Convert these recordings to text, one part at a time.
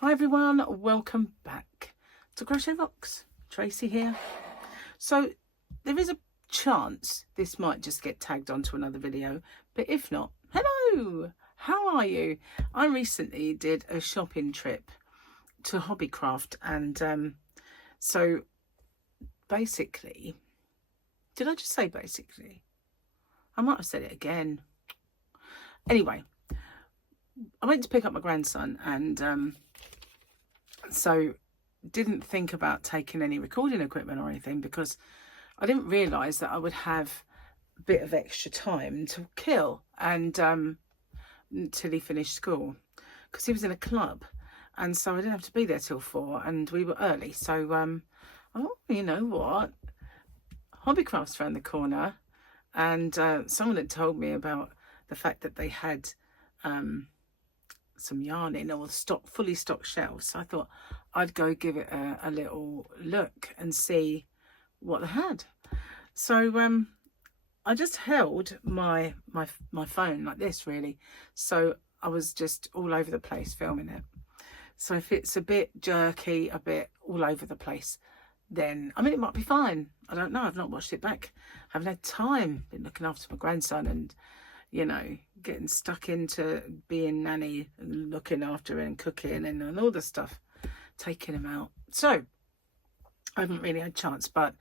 Hi everyone, welcome back to Crochet Rocks. Tracy here. So there is a chance this might just get tagged onto another video, but if not, hello, how are you? I recently did a shopping trip to Hobbycraft, and so basically, did I just say basically? I might have said it again. Anyway, I went to pick up my grandson, and so didn't think about taking any recording equipment or anything because I didn't realise that I would have a bit of extra time to kill and until he finished school, because he was in a club, and so I didn't have to be there till 4 and we were early. So oh, you know what, Hobbycraft's around the corner, and someone had told me about the fact that they had some yarn in, or fully stocked shelves. So I thought I'd go give it a little look and see what they had. So I just held my phone like this, really. So I was just all over the place filming it. So if it's a bit jerky, a bit all over the place, then I mean, it might be fine. I don't know. I've not watched it back. I haven't had time. Been looking after my grandson and, you know, getting stuck into being nanny and looking after and cooking and all the stuff, taking him out. So I haven't really had a chance, but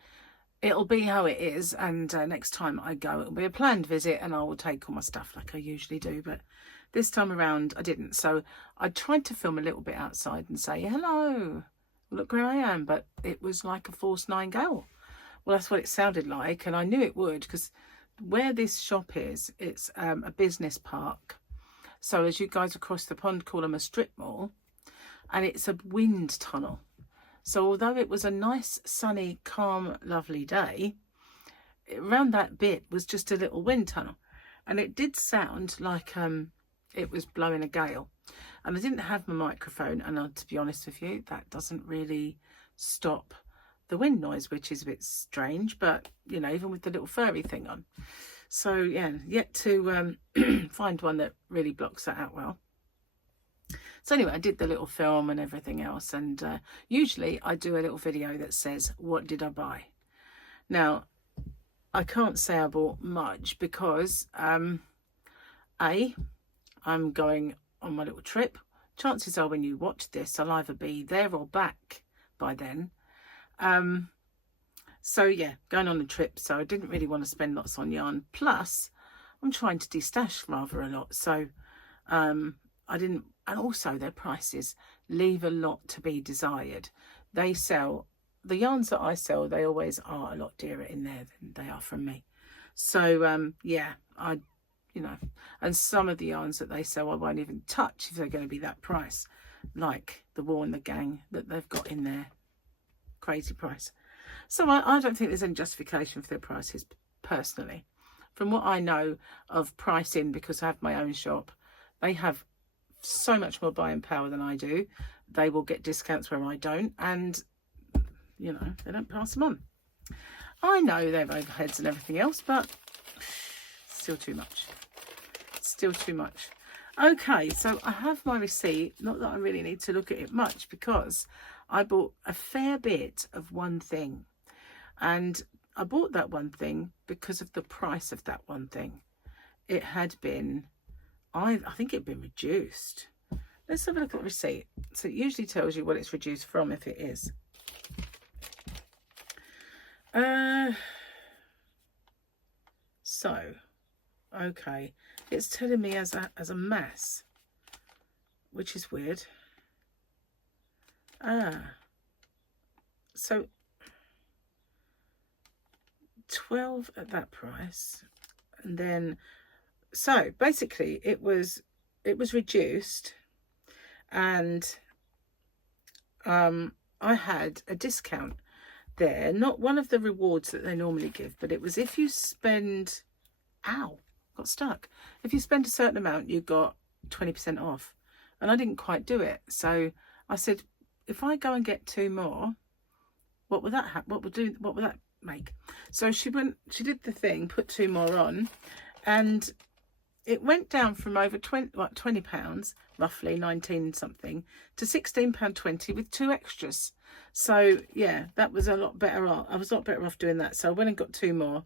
it'll be how it is. And next time I go, it'll be a planned visit and I will take all my stuff like I usually do. But this time around I didn't. So I tried to film a little bit outside and say, hello, look where I am. But it was like a force 9 gale. Well, that's what it sounded like. And I knew it would, because where this shop is, it's a business park. So as you guys across the pond call them, a strip mall, and it's a wind tunnel. So although it was a nice, sunny, calm, lovely day, around that bit was just a little wind tunnel, and it did sound like it was blowing a gale. And I didn't have my microphone, and to be honest with you, that doesn't really stop the wind noise, which is a bit strange, but you know, even with the little furry thing on. So yeah, yet to find one that really blocks that out well. So anyway, I did the little film and everything else, and usually I do a little video that says, what did I buy? Now, I can't say I bought much because I'm going on my little trip. Chances are when you watch this, I'll either be there or back by then. So yeah, going on a trip, so I didn't really want to spend lots on yarn. Plus, I'm trying to de-stash rather a lot, so I didn't, and also their prices leave a lot to be desired. They sell, the yarns that I sell, they always are a lot dearer in there than they are from me. So yeah, you know, and some of the yarns that they sell I won't even touch if they're going to be that price, like the War and the Gang that they've got in there. Crazy price. So I don't think there's any justification for their prices personally. From what I know of pricing, because I have my own shop, they have so much more buying power than I do. They will get discounts where I don't, and you know, they don't pass them on. I know they have overheads and everything else, but still too much. Still too much. Okay, so I have my receipt. Not that I really need to look at it much, because I bought a fair bit of one thing, and I bought that one thing because of the price of that one thing. It had been, I think it had been reduced. Let's have a look at the receipt. So it usually tells you what it's reduced from, if it is. So, okay, it's telling me as a mass, which is weird. So 12 at that price, and then so basically it was reduced, and I had a discount there, not one of the rewards that they normally give, but it was if you spend, got stuck, if you spend a certain amount you got 20% off, and I didn't quite do it. So I said, if I go and get 2 more, what would that happen? What would that make? So she did the thing, put 2 more on, and it went down from over 20 pounds, roughly 19 something, to £16.20 with 2 extras. So yeah, that was a lot better off. I was a lot better off doing that. So I went and got 2 more,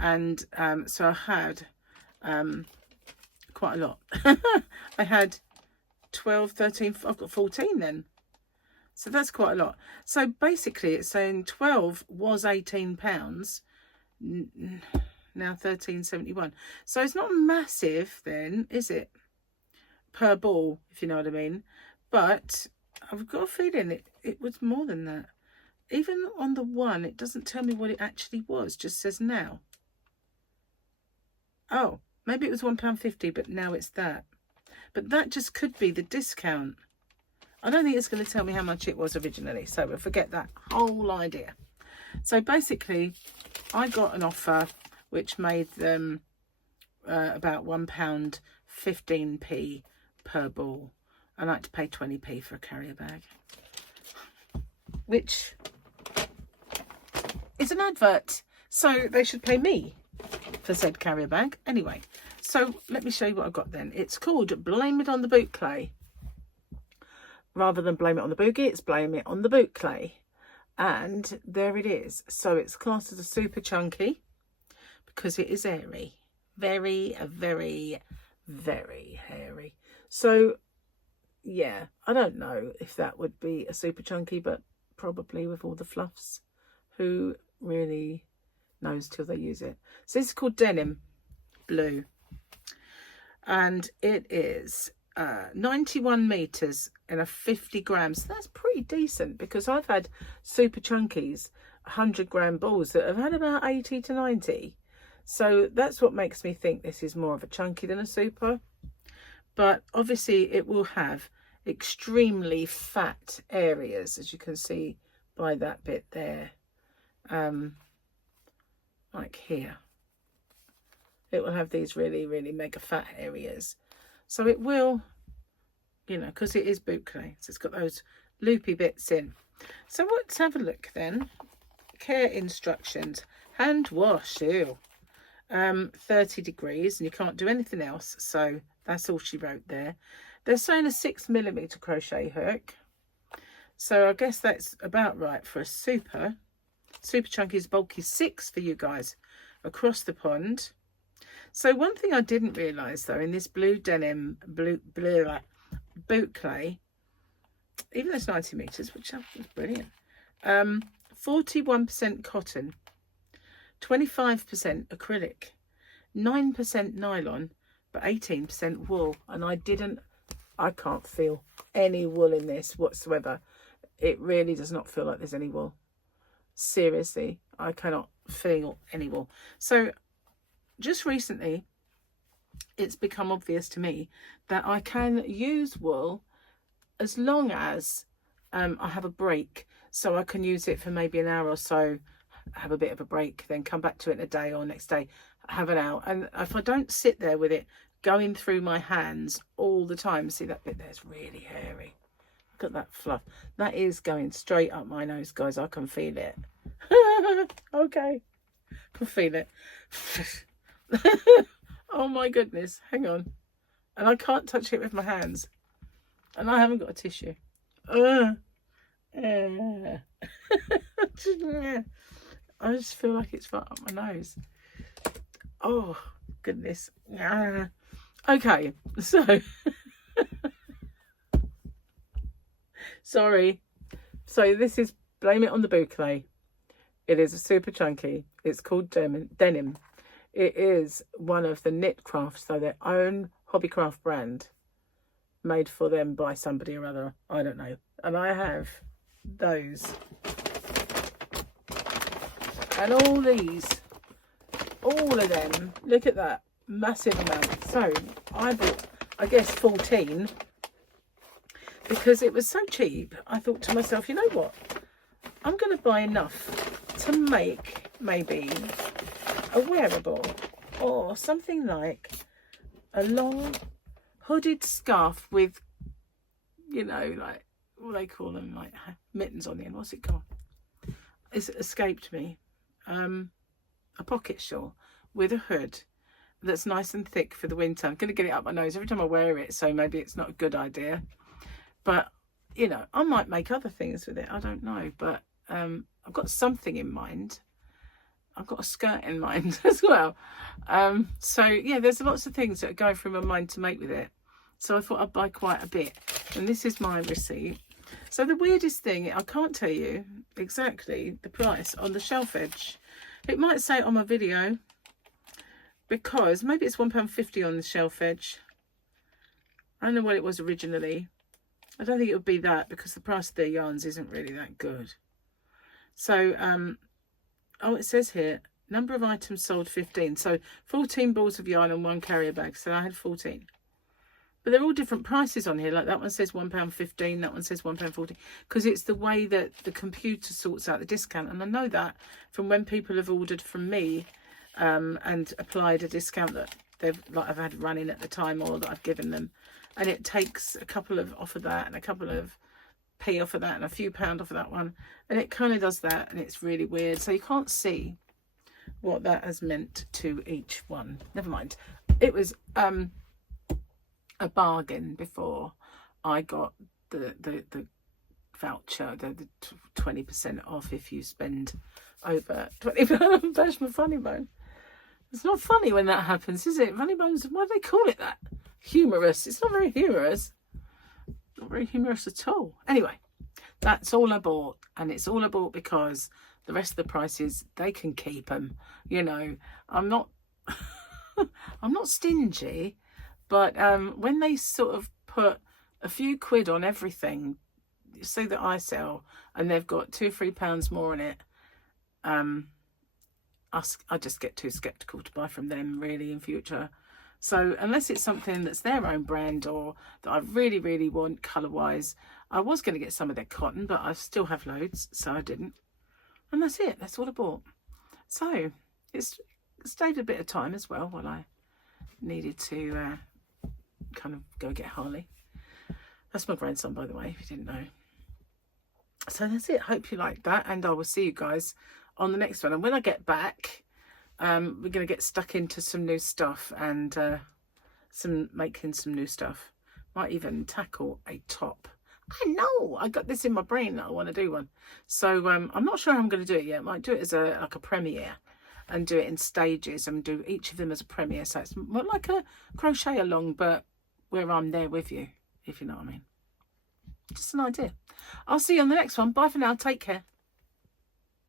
and so I had quite a lot. I had 12, 13, I've got 14 then. So that's quite a lot. So basically it's saying 12 was £18. Now 13.71. So it's not massive then, is it? Per ball, if you know what I mean. But I've got a feeling it was more than that. Even on the one, it doesn't tell me what it actually was. Just says now. Oh, maybe it was £1.50, but now it's that. But that just could be the discount. I don't think it's going to tell me how much it was originally. So we'll forget that whole idea. So basically, I got an offer which made them about £1.15 per ball. And I had to pay 20p for a carrier bag, which is an advert. So they should pay me for said carrier bag. Anyway, so let me show you what I got then. It's called Blame It on the Boucle. Rather than blame it on the boogie, it's blame it on the Boucle. And there it is. So it's classed as a super chunky because it is airy. Very, very, very hairy. So yeah, I don't know if that would be a super chunky, but probably with all the fluffs. Who really knows till they use it? So this is called Denim Blue. And it is 91 meters and a 50 grams. So that's pretty decent, because I've had super chunkies, 100-gram balls that have had about 80 to 90. So that's what makes me think this is more of a chunky than a super. But obviously it will have extremely fat areas, as you can see by that bit there, like here. It will have these really, really mega fat areas. So it will, you know, because it is boucle, so it's got those loopy bits in. So let's have a look then. Care instructions. Hand wash, ew. 30 degrees, and you can't do anything else. So that's all she wrote there. They're saying a 6mm crochet hook. So I guess that's about right for a super. Super chunky is bulky 6 for you guys across the pond. So one thing I didn't realise though, in this blue denim boucle, even though it's 90 meters, which is brilliant, 41% cotton, 25% acrylic, 9% nylon, but 18% wool. And I can't feel any wool in this whatsoever. It really does not feel like there's any wool. Seriously, I cannot feel any wool. So just recently, it's become obvious to me that I can use wool as long as I have a break. So I can use it for maybe an hour or so, have a bit of a break, then come back to it in a day or next day, have an hour. And if I don't sit there with it going through my hands all the time, see that bit there's really hairy. Look at that fluff. That is going straight up my nose, guys. I can feel it. Okay, can feel it. Oh my goodness, hang on. And I can't touch it with my hands, and I haven't got a tissue. I just feel like it's right up my nose. Oh goodness. Okay, so sorry. So this is Blame It on the Boucle. It is a super chunky. It's called Denim. It is one of the knit crafts, so their own Hobbycraft brand, made for them by somebody or other. I don't know. And I have those. And all these, all of them, look at that, massive amount. So I bought, I guess, 14 because it was so cheap. I thought to myself, you know what? I'm going to buy enough to make maybe a wearable or something like a long hooded scarf with, you know, like what they call them, like mittens on the end. What's it called? It's escaped me. A pocket shawl with a hood that's nice and thick for the winter. I'm going to get it up my nose every time I wear it, so maybe it's not a good idea. But, you know, I might make other things with it. I don't know. But I've got something in mind. I've got a skirt in mind as well. So, yeah, there's lots of things that are going through my mind to make with it. So I thought I'd buy quite a bit. And this is my receipt. So the weirdest thing, I can't tell you exactly the price on the shelf edge. It might say it on my video, because maybe it's £1.50 on the shelf edge. I don't know what it was originally. I don't think it would be that, because the price of their yarns isn't really that good. So, oh, it says here, number of items sold 15. So 14 balls of yarn and 1 carrier bag. So I had 14. But they're all different prices on here. Like that one says £1.15, that one says £1.40. Because it's the way that the computer sorts out the discount. And I know that from when people have ordered from me and applied a discount that they've, like, I've had running at the time, or that I've given them. And it takes a couple of off of that, and a couple of p off of that, and a few pound off of that one. And it kind of does that, and it's really weird. So you can't see what that has meant to each one. Never mind. It was a bargain before I got the voucher, the 20% off if you spend over £20. Bash my funny bone. It's not funny when that happens, is it? Funny bones, why do they call it that? Humorous. It's not very humorous. Not very humorous at all. Anyway, that's all I bought, and it's all I bought because the rest of the prices, they can keep them. You know, I'm not I'm not stingy, but when they sort of put a few quid on everything, say that I sell, and they've got £2 or £3 more on it, I just get too skeptical to buy from them really in future. So unless it's something that's their own brand, or that I really, really want colour-wise, I was going to get some of their cotton, but I still have loads, so I didn't. And that's it. That's what I bought. So it's saved a bit of time as well while I needed to kind of go get Harley. That's my grandson, by the way, if you didn't know. So that's it. Hope you liked that, and I will see you guys on the next one. And when I get back, we're going to get stuck into some new stuff, and making some new stuff. Might even tackle a top. I know, I got this in my brain that I want to do one. So I'm not sure how I'm going to do it yet. I might do it as like a premiere, and do it in stages, and do each of them as a premiere. So it's more like a crochet along, but where I'm there with you, if you know what I mean. Just an idea. I'll see you on the next one. Bye for now. Take care.